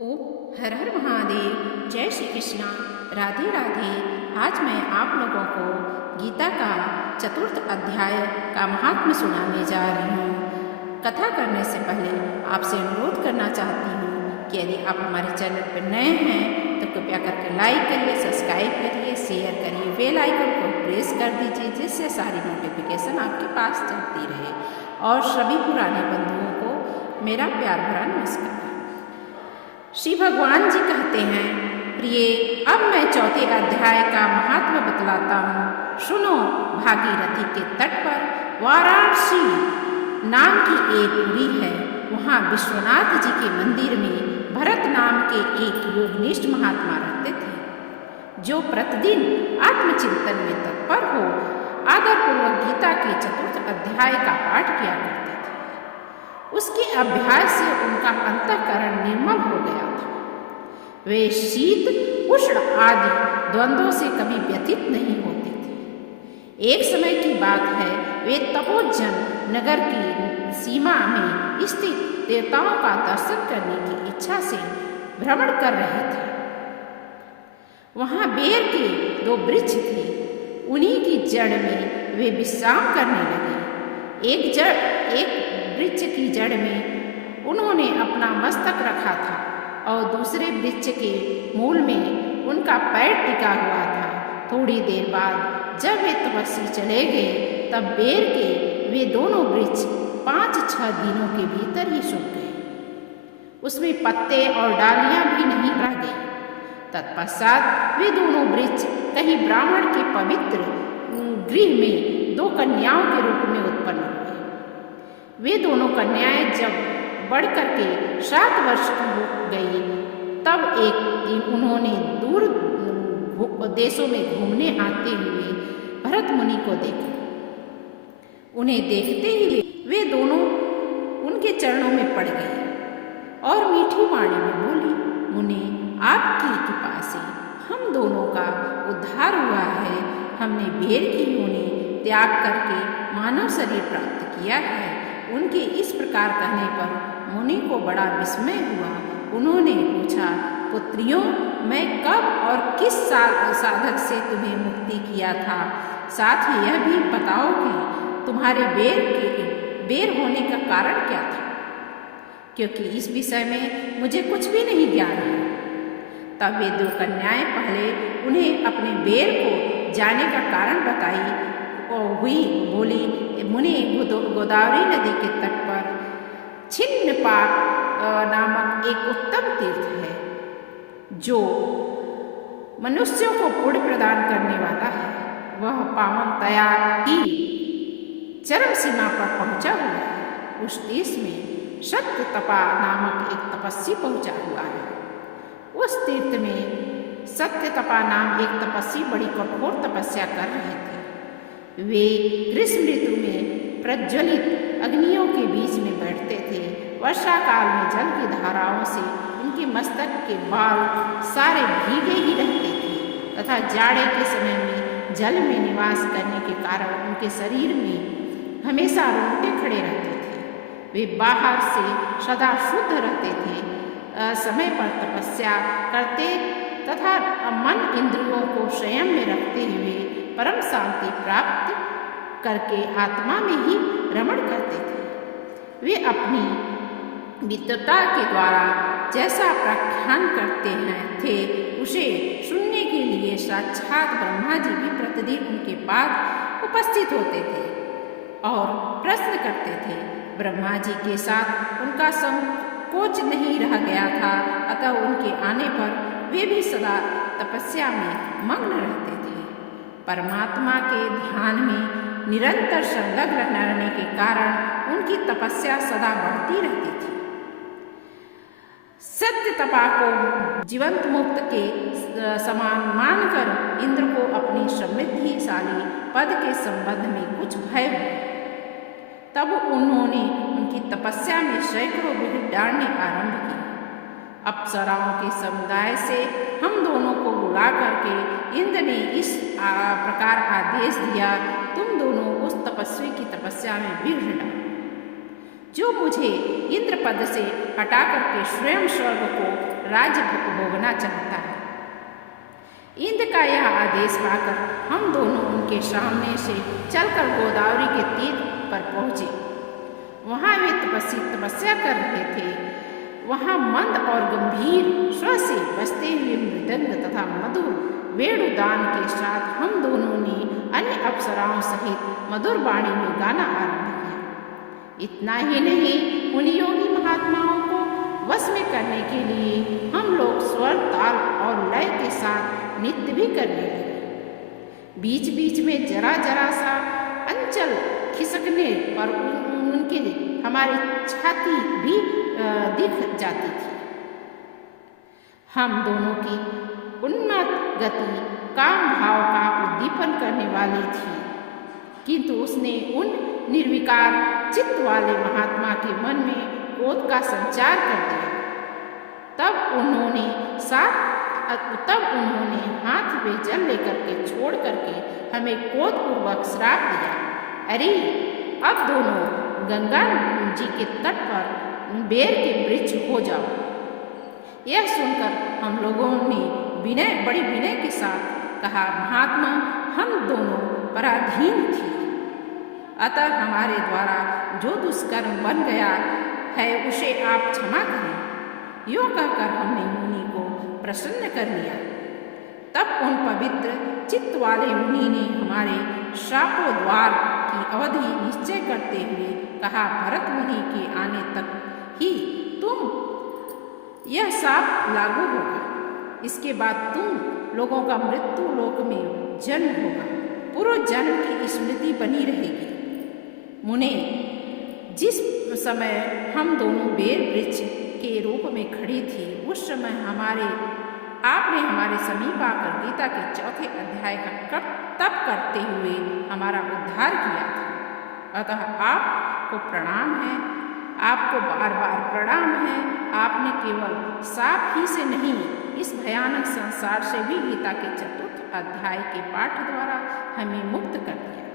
ओ हर हर महादेव। जय श्री कृष्णा। राधे राधे। आज मैं आप लोगों को गीता का चतुर्थ अध्याय का महात्म्य सुनाने जा रही हूँ। कथा करने से पहले आपसे अनुरोध करना चाहती हूँ कि यदि आप हमारे चैनल पर नए हैं तो कृपया करके लाइक करिए, सब्सक्राइब करिए, शेयर करिए, बेल आइकन को प्रेस कर दीजिए जिससे सारी नोटिफिकेशन आपके पास चलती रहे। और सभी पुराने बंधुओं को मेरा प्यार भरा नमस्कार। श्री भगवान जी कहते हैं, प्रिय अब मैं चौथे अध्याय का महात्म्य बतलाता हूँ। सुनो, भागीरथी के तट पर वाराणसी नाम की एक पुरी है। वहाँ विश्वनाथ जी के मंदिर में भरत नाम के एक योगनिष्ठ महात्मा रहते थे, जो प्रतिदिन आत्मचिंतन में तत्पर हो आदरपूर्वक गीता के चतुर्थ अध्याय का पाठ किया करते थे। उसके अभ्यास से उनका अंतःकरण निर्मल हो गया था। वे शीत उष्ण आदि द्वंद्वों से कभी व्यथित नहीं होते थे। एक समय की बात है, वे तपोजन नगर की सीमा में स्थित देवताओं का दर्शन करने की इच्छा से भ्रमण कर रहे थे। वहाँ बेर के 2 वृक्ष थे। उन्हीं की जड़ में वे विश्राम करने लगे। एक वृक्ष की जड़ में उन्होंने अपना मस्तक रखा था और दूसरे वृक्ष के मूल में उनका पैर टिका हुआ था। थोड़ी देर बाद जब वे तपस्वी चले गए तब बेर के वे दोनों वृक्ष 5-6 दिनों के भीतर ही सूख गए। उसमें पत्ते और डालियां भी नहीं रह गई। तत्पश्चात वे दोनों वृक्ष कहीं ब्राह्मण के पवित्र गृह में 2 कन्याओं के रूप में उत्पन्न हुए। वे दोनों कन्याएं जब बढ़ करके 7 वर्ष की हो गई तब एक दिन उन्होंने दूर देशों में घूमने आते हुए भरत मुनि को देखा। उन्हें देखते ही वे दोनों उनके चरणों में पड़ गए और मीठी वाणी में बोली, मुनि, आपकी कृपा से हम दोनों का उद्धार हुआ है। हमने बेर की योनि त्याग करके मानव शरीर प्राप्त किया है। उनके इस प्रकार कहने पर मुनि को बड़ा विस्मय हुआ। उन्होंने पूछा, पुत्रियों, मैं कब और किस साधक से तुम्हें मुक्ति किया था? साथ ही यह भी बताओ कि तुम्हारे बेर होने का कारण क्या था, क्योंकि इस विषय में मुझे कुछ भी नहीं ज्ञान है। तब वे 2 कन्याएं पहले उन्हें अपने बेर को जाने का कारण बताई और बोली, मुनि, गोदावरी नदी के तट पर छिन्नपाट नामक एक उत्तम तीर्थ है, जो मनुष्यों को पुण्य प्रदान करने वाला है। वह पावनतया की चरम सीमा पर पहुंचा हुआ है। उस देश में सत्यतपा नामक एक तपस्वी पहुंचा हुआ है। उस तीर्थ में सत्यतपा नाम एक तपस्वी बड़ी कठोर तपस्या कर रहे थे। वे ग्रीष्म ऋतु में प्रज्वलित अग्नियों के बीच में बैठते थे। वर्षा काल में जल की धाराओं से उनके मस्तक के बाल सारे भीगे ही रहते थे तथा जाड़े के समय में जल में निवास करने के कारण उनके शरीर में हमेशा रोंगटे खड़े रहते थे। वे बाहर से सदा शुद्ध रहते थे, समय पर तपस्या करते तथा मन इंद्रियों को संयम में रखते हुए परम शांति प्राप्त करके आत्मा में ही रमण करते थे। वे अपनी विद्वता के द्वारा जैसा प्रख्यान करते थे उसे सुनने के लिए साक्षात ब्रह्मा जी भी प्रतिदिन उनके पास उपस्थित होते थे और प्रश्न करते थे। ब्रह्मा जी के साथ उनका संकोच नहीं रह गया था, अतः उनके आने पर वे भी सदा तपस्या में मग्न रहते थे। परमात्मा के ध्यान में निरंतर संलग्न रहने के कारण उनकी तपस्या सदा बढ़ती रहती थी। सत्य तपा को जीवंत मुक्त के समान मानकर इंद्र को अपनी समृद्धिशाली पद के संबंध में कुछ भय हुआ। तब उन्होंने उनकी तपस्या में सैकड़ों विघ्न डालने आरंभ किए। अप्सराओं के समुदाय से हम दोनों को बुला करके इंद्र ने इस प्रकार आदेश दिया, तुम दोनों उस तपस्वी की तपस्या में विघ्न डालो, जो मुझे इंद्र पद से हटा करके स्वयं स्वर्ग को राज्य भोगना चाहता है। इंद्र का यह आदेश पाकर हम दोनों उनके सामने से चलकर गोदावरी के तीर पर पहुँचे। वहाँ वे तपस्या कर रहे थे। वहाँ मंद और गंभीर स्वर से बजते हुए मृदंग तथा मधुर वेणुदान के साथ हम दोनों ने अन्य अप्सराओं सहित मधुर वाणी में गाना आरंभ किया। इतना ही नहीं, उन योगी महात्माओं को वश में करने के लिए हम लोग स्वर, ताल और लय के साथ नृत्य भी करने लगे। बीच बीच में जरा जरा सा अंचल खिसकने पर उनके हमारी छाती भी दिख जाती थी। हम दोनों की उन्नत गति काम भाव का उद्दीपन करने वाली थी, किंतु उसने उन निर्विकार चित्त वाले महात्मा के मन में क्रोध का संचार कर दिया। तब उन्होंने हाथ में जल लेकर के छोड़ करके हमें क्रोधपूर्वक श्राप दिया। अरे, अब दोनों गंगा जी के तट पर बेर के वृक्ष हो जाओ। यह सुनकर हम लोगों ने बड़ी विनय के साथ कहा, महात्मा, हम दोनों पराधीन थी, अतः हमारे द्वारा जो दुष्कर्म बन गया है उसे आप क्षमा करें। यूँ कहकर हमने मुनि को प्रसन्न कर लिया। तब उन पवित्र चित्त वाले मुनि ने हमारे शापोद्वार की अवधि निश्चय करते हुए कहा, भरत मुनि के आने तक ही तुम यह शाप लागू होगा। इसके बाद तुम लोगों का मृत्यु लोक में जन्म होगा, पूर्व जन्म की स्मृति बनी रहेगी। मुने, जिस समय हम दोनों बेर वृक्ष के रूप में खड़ी थी, उस समय आपने हमारे समीप आकर गीता के चौथे अध्याय का तप करते हुए हमारा उद्धार किया था। अतः आपको प्रणाम है, आपको बार बार प्रणाम है। आपने केवल साप ही से नहीं, इस भयानक संसार से भी गीता के चतुर्थ अध्याय के पाठ द्वारा हमें मुक्त कर दिया।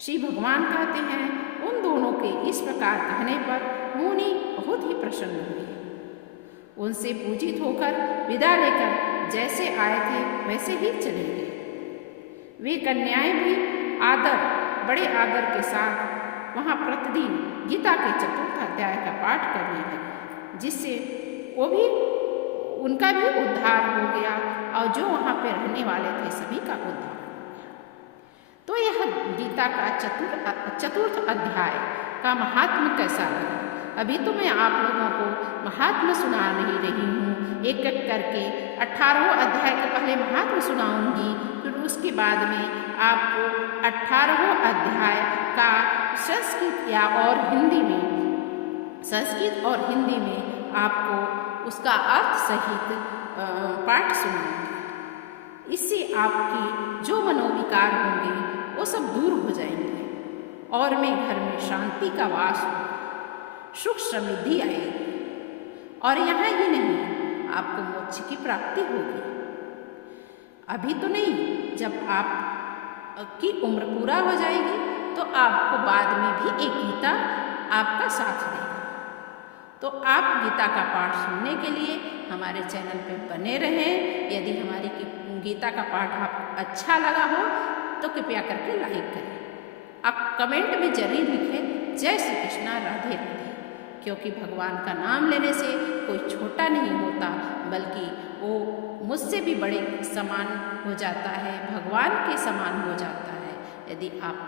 श्री भगवान कहते हैं, उन दोनों के इस प्रकार कहने पर मुनि बहुत ही प्रसन्न हुए। उनसे पूजित होकर विदा लेकर जैसे आए थे वैसे ही चले गए। वे कन्याएं भी बड़े आदर के साथ वहाँ प्रतिदिन गीता के चतुर्थ अध्याय का पाठ करने लगे, जिससे उनका भी उद्धार हो गया और जो वहाँ पे रहने वाले थे सभी का उद्धार हो गया। तो यह गीता का चतुर्थ अध्याय का महात्म्य कैसा लगा? अभी तो मैं आप लोगों को महात्म्य सुना नहीं रही हूँ, एक एक करके 18वां अध्याय के पहले महात्म्य सुनाऊंगी, फिर उसके बाद में आपको 18वां अध्याय का संस्कृत और हिंदी में आपको उसका अर्थ सहित पाठ सुनाऊंगी। इससे आपकी जो मनोविकार होंगे वो सब दूर हो जाएंगे और में घर में शांति का वास होगा, सुख समृद्धि आएगी और यहाँ ही नहीं, आपको मोक्ष की प्राप्ति होगी। अभी तो नहीं, जब आपकी उम्र पूरा हो जाएगी तो आपको बाद में भी एक गीता आपका साथ देगा। तो आप गीता का पाठ सुनने के लिए हमारे चैनल पे बने रहें। यदि हमारी गीता का पाठ आपको अच्छा लगा हो तो कृपया करके लाइक करें। आप कमेंट में जरूर लिखें, जय श्री कृष्णा, राधे राधे, क्योंकि भगवान का नाम लेने से कोई छोटा नहीं होता, बल्कि वो मुझसे भी बड़े समान हो जाता है, भगवान के समान हो जाता है। यदि आप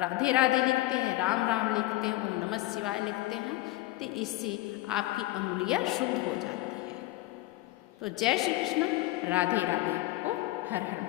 राधे राधे लिखते हैं, राम राम लिखते हैं, ओम नमः शिवाय लिखते हैं, तो इससे आपकी अंगुलियां शुद्ध हो जाती है। तो जय श्री कृष्ण, राधे राधे, ओ हर हर।